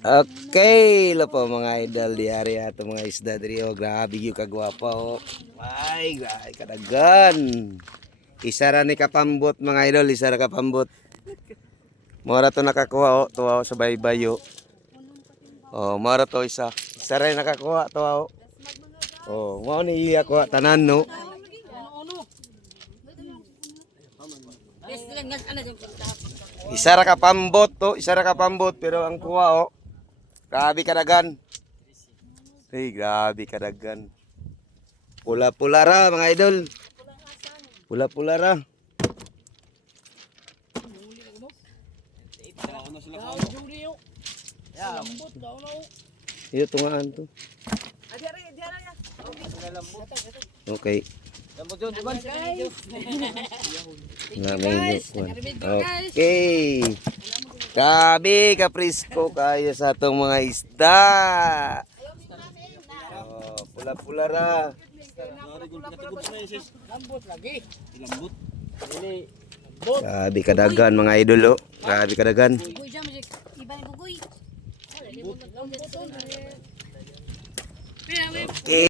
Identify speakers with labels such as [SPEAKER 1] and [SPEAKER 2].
[SPEAKER 1] Okay, lo po mga idol diari ato mga isda diri oh. Grabe yung kagwapa oh. Ay, grabe kadagan. Isa ra ni kapambot mga idol, isa ra kapambot. Mora to nakakuha oh, tuwa oh, sa baybayo. Oh, mora to isa. Isa ra nakakuha tuwa oh. Oh, mo ni iya ko tanan no. Isa ra kapambot to, isa ra kapambot pero ang kuha oh. Grabe kadagan. Hey, grabe kadagan. Pula-pula ra mga idol. Pula-pula ra. Ito tungaan to. Okay. Na may kuwan. Okay. Grabe ka presko kayo sa atong mga isda. Oh, pula-pula ra. Grabe kadagan mga idol oh. Grabe kadagan. Okay.